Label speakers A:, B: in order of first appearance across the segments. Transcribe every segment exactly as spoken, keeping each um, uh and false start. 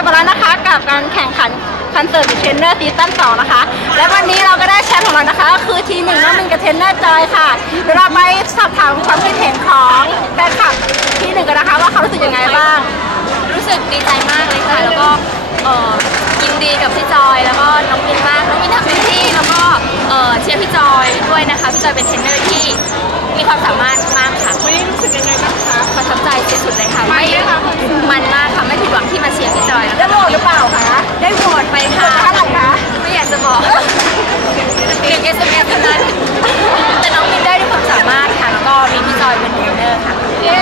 A: กันแล้วนะคะกับการแข่งขันคอนเสิร์ตเทรนเนอร์ซีซั่นสองนะคะและวันนี้เราก็ได้แชมป์ของเรานะคะก็คือทีมหนึ่งน้องมินกับเทรนเนอร์จอยค่ะเดี๋ยวเราไปสอบถามความคิดเห็นของแฟนคลับทีมหนึ่งกันนะคะว่าเขารู้สึกยังไงบ้าง
B: รู้สึกดีใจมากเลยค่ะแล้วก็ยินดีกับพี่จอยแล้วก็น้องมินมากน้องมินทำเต็มที่แล้วก็เชียร์พี่จอยด้วยนะคะพี่จอยเป็นเทรนเนอร์ที่มีความสามารถมากค่ะ
A: วันนี้รู้สึกยังไงบ้างคะ
B: ประทับใจที่สุดเลยค่ะไม่มันมากค่ะไม่ผิดหวังที่มาเชียร์พี่จอย
A: ได้โหวตหรือเปล่าคะ
B: ได้โหวตไปค่ะ
A: เท่าไหร่คะ
B: ไม่อยากจะบอกเพียง เอส เอ็ม เอส เท่านั้นแต่น้องมินได้ด้วยความสามารถค่ะแล้วก็มีพี่จอยเป็นเทรนเนอร์ค่ะ
A: เย้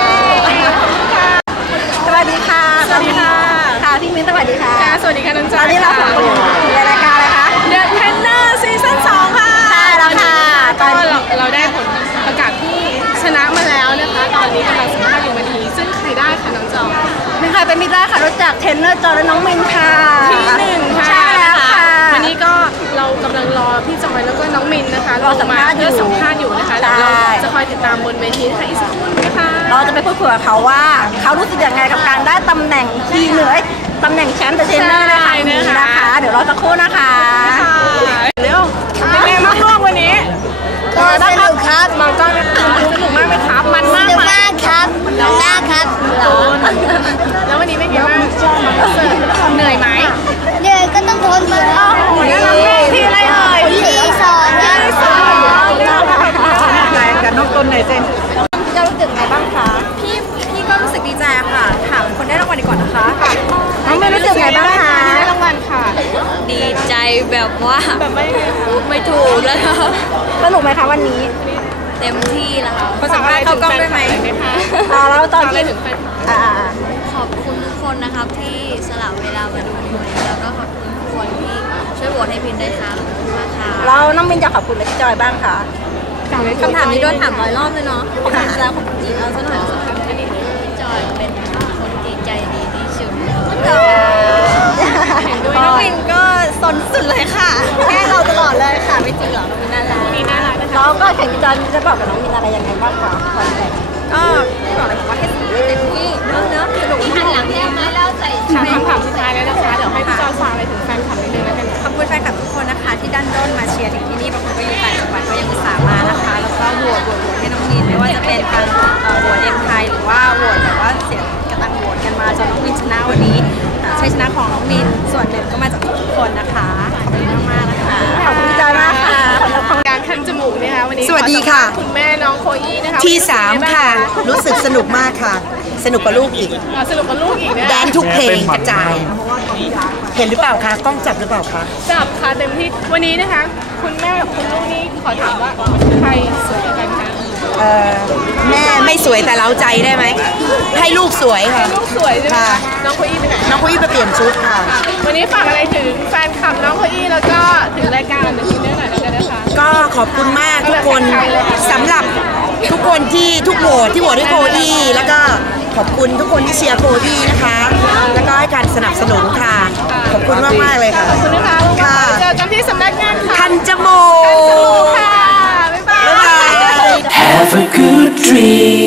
A: สวัสดีค่ะ
B: สวัสดีค่ะ
A: ค่ะพี่มินสวัสดีค่ะ
B: สวัสดีค่ะน้องจอย
A: ตอนนี้เราอยู่ในรายการอะไรคะ
B: The Trainer ซีซั่นสองค่ะ
A: ใช่แล้วค่ะ
B: ตอนเราเราได้ผลประกาศที่ชนะมาแล้วนะคะตอนนี้กำลังสัมภาษณ์อยู่วันนี้ซึ่งใครได้ค่ะน้องจอย
A: มีใครเป็นมิตรได้ค่ะรู้จักเทรนเนอร์จอยและน้องมินค่ะ
B: ที่หนึ่งค่ะ
A: ใช่แล้วค่ะ
B: วันนี้ก็เรากำลังรอพี่จอยแล้วก็น้องมินนะคะ
A: รอสัมภาษณ์อยู่
B: สัมภาษณ์อยู่นะคะเดี๋ยวเราจะคอยติดตามบนเวทีนะคะอีกสักครู่นะคะ
A: เราจะไปพูดคุยกับเขาว่าเขารู้สึกยังไงกับการได้ตำแหน่งทีเหนือตำแหน่งแชมป์เทรนเนอร์นะคะนี้นะคะเดี๋ยวเราจะคู่นะคะ
B: เร็วเป็นไงบ้างลูกวันนี้
A: ก็สนุกครับ
B: มองกล้องสนุกมากไหมครับมันมาก
A: มากครับมากครับ
B: แล้ววันนี้เป็นไงบ้างเหนื่อยไหม
A: เหนื่อยก็ต้องทนมา
B: ที่อะไรเอ่ย
A: ที่สองที่สองกับน้องต้นไหนเจนจะรู้สึกไงบ้างคะ
B: พี่พี่ก็รู้สึกดีใจค่ะถามคนได้รางวัลดีกว่านะคะ
A: น้องเมย์รู้สึกไงบ้างคะ
B: ได้รางวัลค่ะดีใจแบบว่าแบบไม่ไม่ถูกแล้ว
A: สนุกไหมคะวันนี้
B: เต็มที่แล้วค่ะภาษาไทยเข้ากล้องได้ไหม
A: อ่าแล้วตอนที่อ่า
B: ขอบคุณทุกคนนะครับที่สละเวลามาดูในวันนี้แล้วก็ขอบคุณทุกคนที่ช่วยโหวตให้พินได้ค่ะขอบคุณมากค่ะ
A: แล้วน้องมินจะขอบคุณพี่จอยบ้างคะ
B: คำถามนี้โดนถามหลายรอบเลยเนาะแล้วขอบคุณเอาซะหน่อยอันนี้พี่จอยเป็นคนที่ใจดีที่สุดเห็นด้วยน้องมินก็สนสุดเลยค่ะแค่เราตลอดเลยค่ะไม่จริงหรอน้องมินน่ารักมีน่ารักนะคะ
A: น้องก็แข่งพี่จอยจะบอกกับน้องมินอะไรยังไงบ้างคะก่อนแข่ง
B: ก็ไม่บอกเลยบอกว่าให้เต็มที่เนาะเนาะสนุกหันหลังเนี่ยมาแล้วใส่คำถามสุดท้ายแล้วนะคะเดี๋ยวให้พี่จอยฝากอะไรถึงแฟนคลับนิดนึงแล้วกันขอบคุณแฟนคลับทุกคนนะคะที่ดันด้นมาเชียร์ถึงที่นี่บางคนก็อยู่ต่างจังหวัดก็ยังอุตส่าห์มานะคะแล้วก็โหวตโหวตโหวตให้น้องมินไม่ว่าจะเป็นการโหวตเอ็มไทยหรือว่าโหวตแบบว่าเสียงกระตังโหวตกันมาจนน้องมินชนะวันนี้ชัยชนะของน้องมินส่วนหนึ่งก็มาจากทุกคนนะคะขอบคุณมากๆนะคะ
A: ขอบคุณพี่จอยมากค่ะ
B: สำหรับโครงการคันจมูกนะคะวันนี้
C: สวัสดีค่ะ
B: คุณแม่น้องโคอี้นะคะ
C: ที่สามค่ะรู้สึกสนุกมากค่ะสนุกกว่าลูกอีก
B: สนุกกว่าลูกอีกนะ
C: แดนทุกเพลงกระจายเห็นหรือเปล่าคะกล้องจับหรือเปล่าคะ
B: จับค่ะเต็มที่วันนี้นะคะคุณแม่กับคุณลูกนี่ขอถามว่าใครสวยกันคะ
C: เออแม่ไม่สวยแต่เล้าใจได้ไหมให้ลูกสวยค่ะ
B: ลูกสวยใช่ไหมน้องโคอี้ไปไหน
C: น้องโคอี้ไปเปลี่ยนชุดค่ะ
B: วันนี้ฝากอะไรถึงแฟนคลับน้องโคอี้แล้วก็ถึงรายการหนึ่งทีหน่อยแล้วกันนะคะ
C: ก็ขอบคุณมากทุกคนสำหรับทุกคนที่ทุกโหวตที่โหวตให้โคอี้แล้วก็ขอบคุณทุกคนที่เชียร์โคอี้นะคะแล้วก็ให้การสนับสนุนค่ะขอบคุณมากมากเลยค่ะ
B: ขอบคุณนะคะค่ะเจอกันที่สำนักงานค่ะ
C: คันจมูก
B: ค่ะบ๊ายบาย
C: Have a good dream